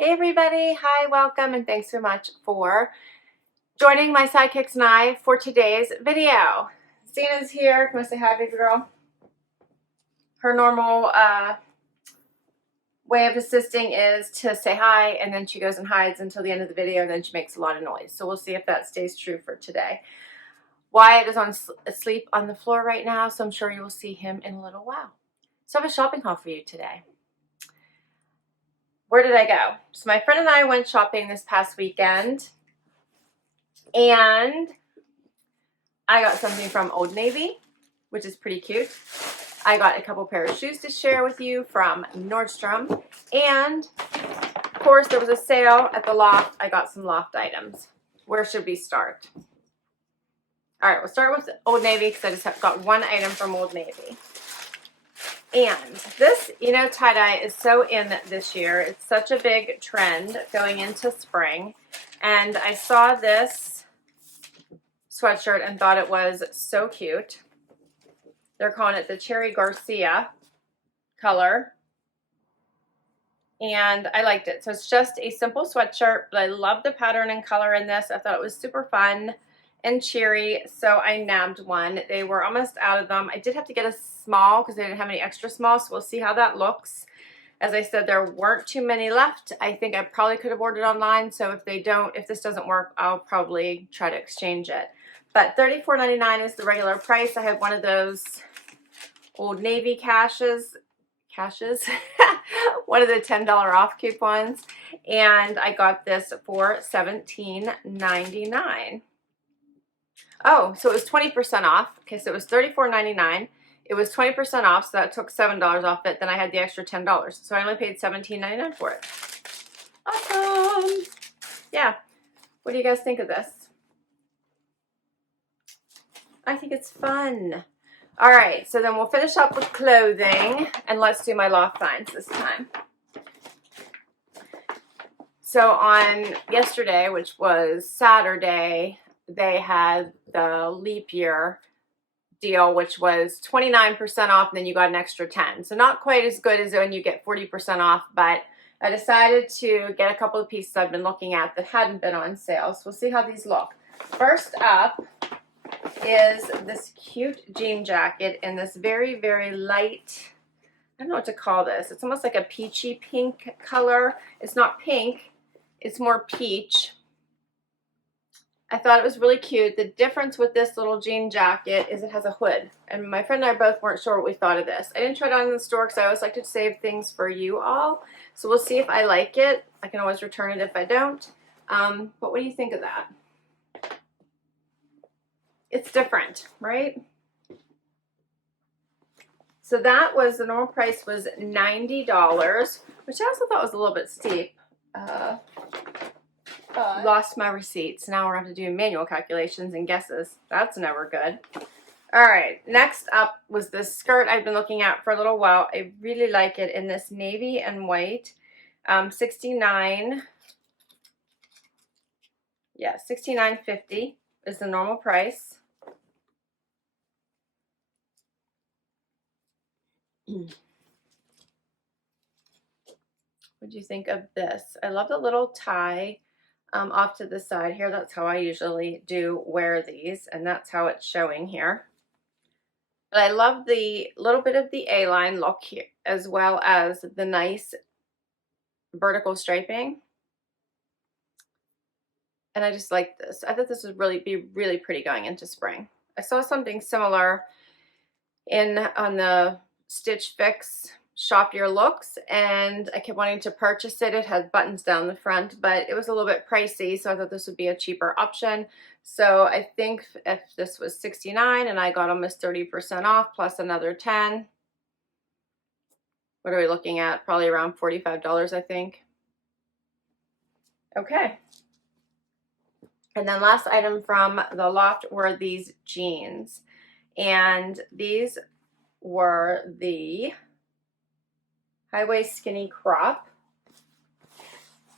Hey everybody, hi, welcome, and thanks so much for joining my sidekicks and I for today's video. Zena's here. Can I say hi, baby girl? Her normal way of assisting is to say hi, and then she goes and hides until the end of the video, and then she makes a lot of noise. So we'll see if that stays true for today. Wyatt is asleep on the floor right now, so I'm sure you will see him in a little while. So I have a shopping haul for you today. Where did I go? So my friend and I went shopping this past weekend, and I got something from Old Navy, which is pretty cute. I got a couple pair of shoes to share with you from Nordstrom, and of course there was a sale at the Loft. I got some Loft items. Where should we start? All right, we'll start with Old Navy because I just got one item from Old Navy. And this, tie-dye is so in this year. It's such a big trend going into spring. And I saw this sweatshirt and thought it was so cute. They're calling it the Cherry Garcia color. And I liked it. So it's just a simple sweatshirt, but I love the pattern and color in this. I thought it was super fun and cheery, so I nabbed one. They were almost out of them. I did have to get a small because they didn't have any extra small, so we'll see how that looks. As I said, there weren't too many left. I think I probably could have ordered online, so if this doesn't work, I'll probably try to exchange it. But $34.99 is the regular price. I had one of those Old Navy caches, one of the $10 off coupons, and I got this for $17.99. Oh, so it was 20% off. Okay, so it was $34.99. It was 20% off, so that took $7 off it. Then I had the extra $10. So I only paid $17.99 for it. Awesome. Yeah. What do you guys think of this? I think it's fun. All right, so then we'll finish up with clothing, and let's do my Loft finds this time. So on yesterday, which was Saturday, they had the leap year deal, which was 29% off, and then you got an extra 10. So not quite as good as when you get 40% off, but I decided to get a couple of pieces I've been looking at that hadn't been on sale. So we'll see how these look. First up is this cute jean jacket in this very, very light, I don't know what to call this. It's almost like a peachy pink color. It's not pink, it's more peach. I thought it was really cute. The difference with this little jean jacket is it has a hood. And my friend and I both weren't sure what we thought of this. I didn't try it on in the store because I always like to save things for you all. So we'll see if I like it. I can always return it if I don't. But what do you think of that? It's different, right? So that was, the normal price was $90, which I also thought was a little bit steep. Lost my receipts. Now we're going to have to do manual calculations and guesses. That's never good. All right, next up was this skirt I've been looking at for a little while. I really like it in this navy and white. $69.50 is the normal price. What do you think of this? I love the little tie off to the side here. That's how I usually do wear these, and that's how it's showing here. But I love the little bit of the A-line look here, as well as the nice vertical striping. And I just like this. I thought this would be really pretty going into spring. I saw something similar on the Stitch Fix Shop Your Looks, and I kept wanting to purchase it. It had buttons down the front, but it was a little bit pricey, so I thought this would be a cheaper option. So I think if this was $69 and I got almost 30% off plus another 10, what are we looking at? Probably around $45, I think. Okay. And then last item from the Loft were these jeans, and these were the high-waist skinny crop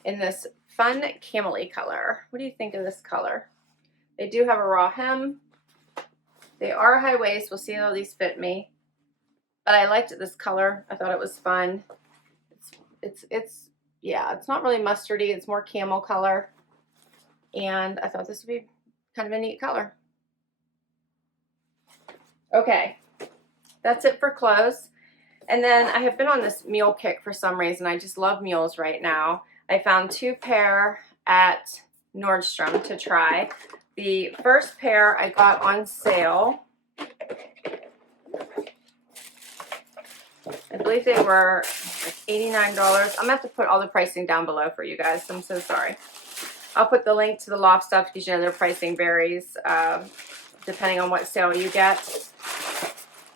in this fun camely color. What do you think of this color? They do have a raw hem. They are high waist. We'll see how these fit me. But I liked this color. I thought it was fun. It's yeah, it's not really mustardy, it's more camel color. And I thought this would be kind of a neat color. Okay, that's it for clothes. And then I have been on this mule kick for some reason. I just love mules right now. I found 2 pair at Nordstrom to try. The first pair I got on sale. I believe they were like $89. I'm gonna have to put all the pricing down below for you guys. I'm so sorry. I'll put the link to the Loft stuff because you know their pricing varies depending on what sale you get.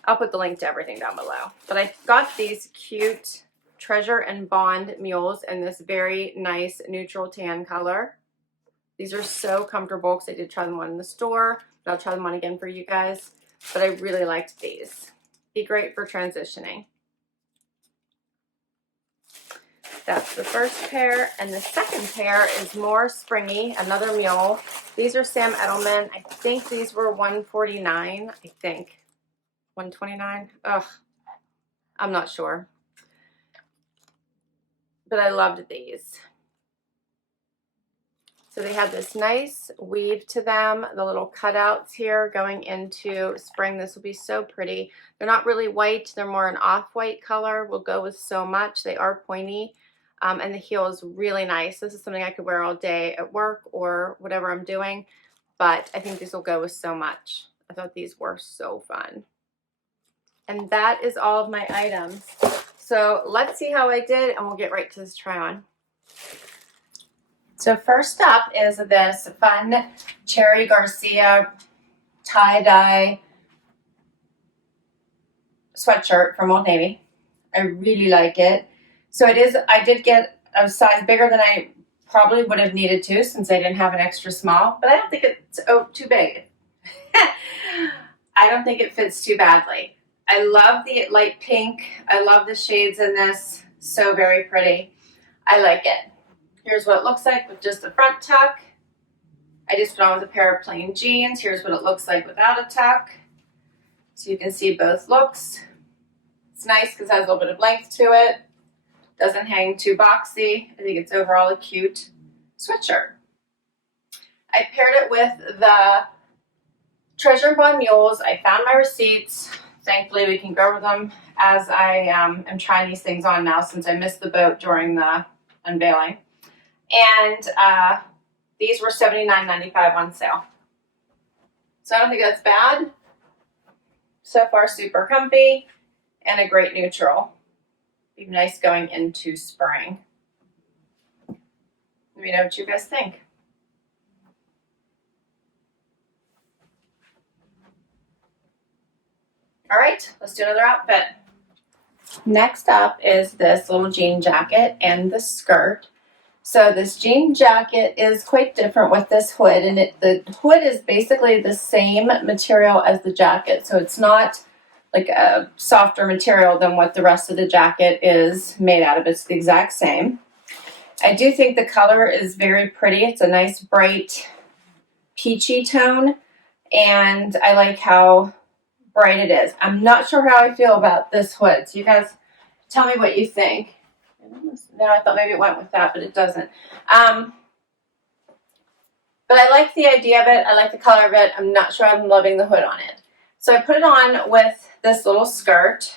I'll put the link to everything down below. But I got these cute Treasure and Bond mules in this very nice neutral tan color. These are so comfortable because I did try them on in the store. But I'll try them on again for you guys. But I really liked these. Be great for transitioning. That's the first pair. And the second pair is more springy, another mule. These are Sam Edelman. I think these were $149, I think. $129? Ugh, I'm not sure. But I loved these. So they have this nice weave to them, the little cutouts here going into spring. This will be so pretty. They're not really white. They're more an off-white color. Will go with so much. They are pointy. And the heel is really nice. This is something I could wear all day at work or whatever I'm doing. But I think these will go with so much. I thought these were so fun. And that is all of my items. So let's see how I did and we'll get right to this try on. So first up is this fun Cherry Garcia tie-dye sweatshirt from Old Navy. I really like it. So it is, I did get a size bigger than I probably would have needed to since I didn't have an extra small, but I don't think it's too big. I don't think it fits too badly. I love the light pink. I love the shades in this. So very pretty. I like it. Here's what it looks like with just the front tuck. I just put on with a pair of plain jeans. Here's what it looks like without a tuck. So you can see both looks. It's nice because it has a little bit of length to it. Doesn't hang too boxy. I think it's overall a cute sweatshirt. I paired it with the Treasure and Bond mules. I found my receipts. Thankfully, we can go over them as I am trying these things on now since I missed the boat during the unveiling. And these were $79.95 on sale. So I don't think that's bad. So far, super comfy and a great neutral. Be nice going into spring. Let me know what you guys think. All right, let's do another outfit. Next up is this little jean jacket and the skirt. So this jean jacket is quite different with this hood, and the hood is basically the same material as the jacket. So it's not like a softer material than what the rest of the jacket is made out of. It's the exact same. I do think the color is very pretty. It's a nice bright peachy tone, and I like how bright it is. I'm not sure how I feel about this hood, so you guys tell me what you think. No, I thought maybe it went with that, but it doesn't. But I like the idea of it. I like the color of it. I'm not sure I'm loving the hood on it. So I put it on with this little skirt,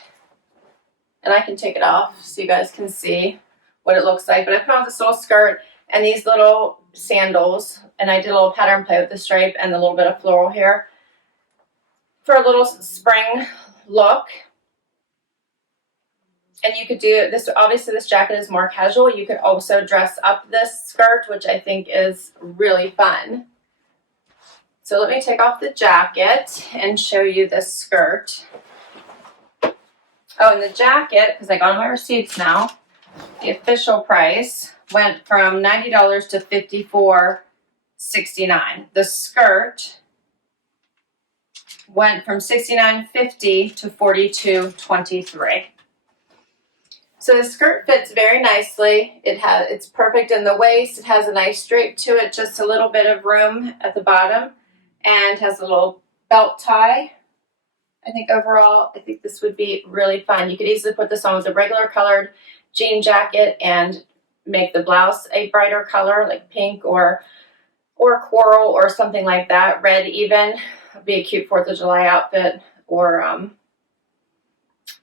and I can take it off so you guys can see what it looks like. But I put on this little skirt and these little sandals, and I did a little pattern play with the stripe and a little bit of floral here for a little spring look. And you could do this, obviously this jacket is more casual. You could also dress up this skirt, which I think is really fun. So let me take off the jacket and show you this skirt. Oh, and the jacket, because I got my receipts now, the official price went from $90 to $54.69. The skirt went from $69.50 to $42.23. So the skirt fits very nicely. It's perfect in the waist. It has a nice drape to it, just a little bit of room at the bottom, and has a little belt tie. I think overall, I think this would be really fun. You could easily put this on with a regular colored jean jacket and make the blouse a brighter color, like pink or coral or something like that. Red even would be a cute 4th of July outfit, or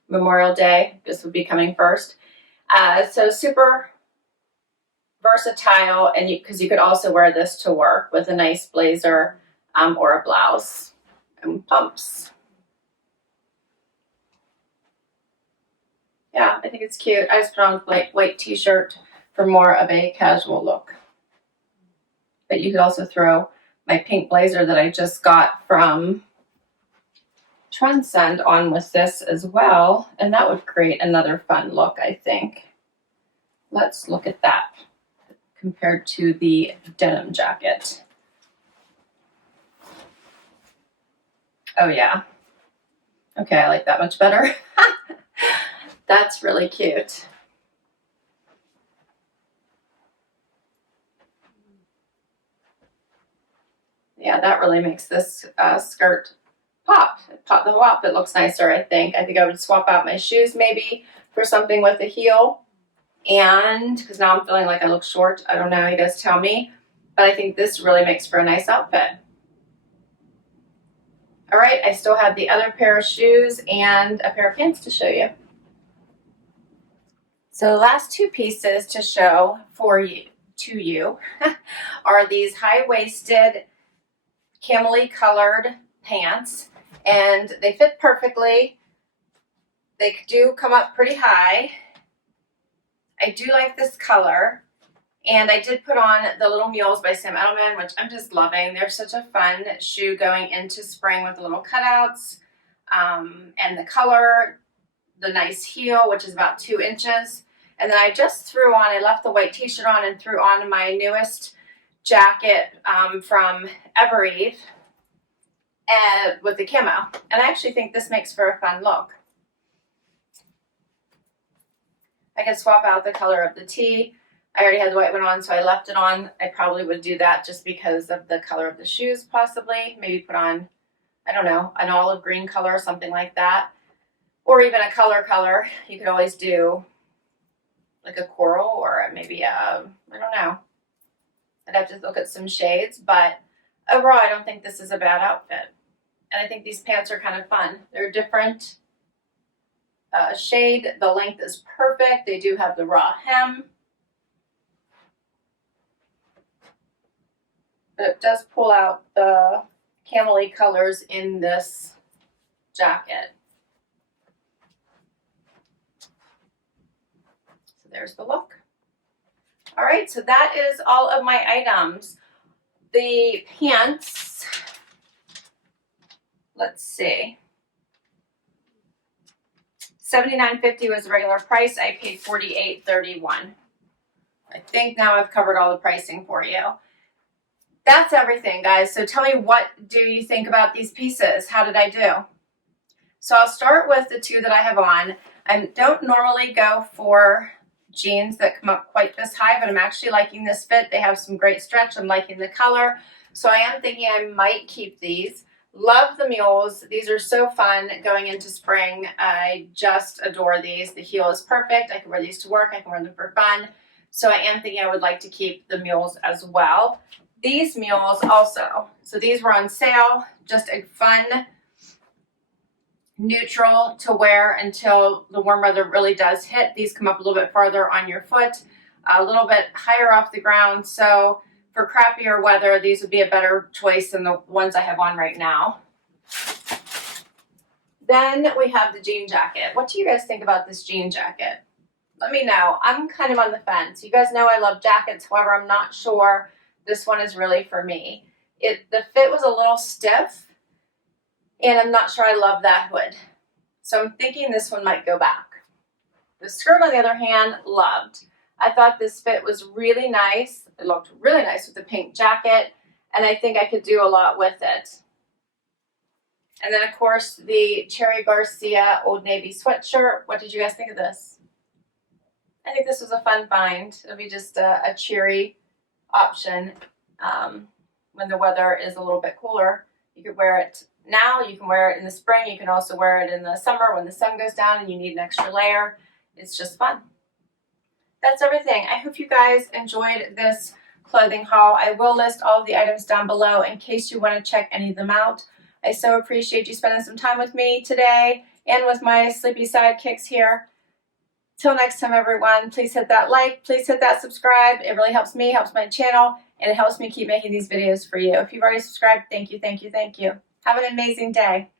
Memorial Day. This would be coming first. So super versatile, and because you could also wear this to work with a nice blazer or a blouse and pumps. Yeah, I think it's cute. I just put on a white t-shirt for more of a casual look. But you could also throw my pink blazer that I just got from Transcend on with this as well, and that would create another fun look, I think. Let's look at that compared to the denim jacket. Oh yeah. Okay, I like that much better. That's really cute. Yeah, that really makes this skirt pop. The whole outfit looks nicer, I think. I think I would swap out my shoes maybe for something with a heel. And because now I'm feeling like I look short. I don't know, you guys tell me. But I think this really makes for a nice outfit. All right, I still have the other pair of shoes and a pair of pants to show you. So the last two pieces to show to you are these high-waisted camel-y colored pants, and they fit perfectly. They do come up pretty high. I do like this color, and I did put on the Little Mules by Sam Edelman, which I'm just loving. They're such a fun shoe going into spring with the little cutouts, and the color, the nice heel, which is about 2 inches. And then I just threw on, I left the white t-shirt on and threw on my newest jacket from Evereve with the camo. And I actually think this makes for a fun look. I could swap out the color of the tee. I already had the white one on, so I left it on. I probably would do that just because of the color of the shoes, possibly. Maybe put on, I don't know, an olive green color or something like that. Or even a color. You could always do like a coral or maybe I don't know. I'd have to look at some shades, but overall I don't think this is a bad outfit. And I think these pants are kind of fun. They're different shade. The length is perfect. They do have the raw hem. But it does pull out the camel-y colors in this jacket. So there's the look. All right, so that is all of my items. The pants, let's see. $79.50 was the regular price. I paid $48.31. I think now I've covered all the pricing for you. That's everything, guys. So tell me, what do you think about these pieces? How did I do? So I'll start with the two that I have on. I don't normally go for jeans that come up quite this high, but I'm actually liking this fit. They have some great stretch. I'm liking the color. So I am thinking I might keep these. Love the mules. These are so fun going into spring. I just adore these. The heel is perfect. I can wear these to work. I can wear them for fun. So I am thinking I would like to keep the mules as well. These mules also. So these were on sale. Just a fun neutral to wear until the warm weather really does hit. These come up a little bit farther on your foot, a little bit higher off the ground. So for crappier weather, these would be a better choice than the ones I have on right now. Then we have the jean jacket. What do you guys think about this jean jacket? Let me know. I'm kind of on the fence. You guys know I love jackets. However, I'm not sure this one is really for me. The fit was a little stiff, and I'm not sure I love that hood. So I'm thinking this one might go back. The skirt, on the other hand, loved. I thought this fit was really nice. It looked really nice with the pink jacket, and I think I could do a lot with it. And then, of course, the Cherry Garcia Old Navy sweatshirt. What did you guys think of this? I think this was a fun find. It'll be just a cheery option when the weather is a little bit cooler. You could wear it now. You can wear it in the spring. You can also wear it in the summer when the sun goes down and you need an extra layer. It's just fun. that's everything. I hope you guys enjoyed this clothing haul. I will list all of the items down below in case you want to check any of them out. I so appreciate you spending some time with me today and with my sleepy sidekicks here. Till next time, everyone, please hit that like, please hit that subscribe. It really helps me, helps my channel, and it helps me keep making these videos for you. If you've already subscribed, thank you, thank you, thank you. Have an amazing day.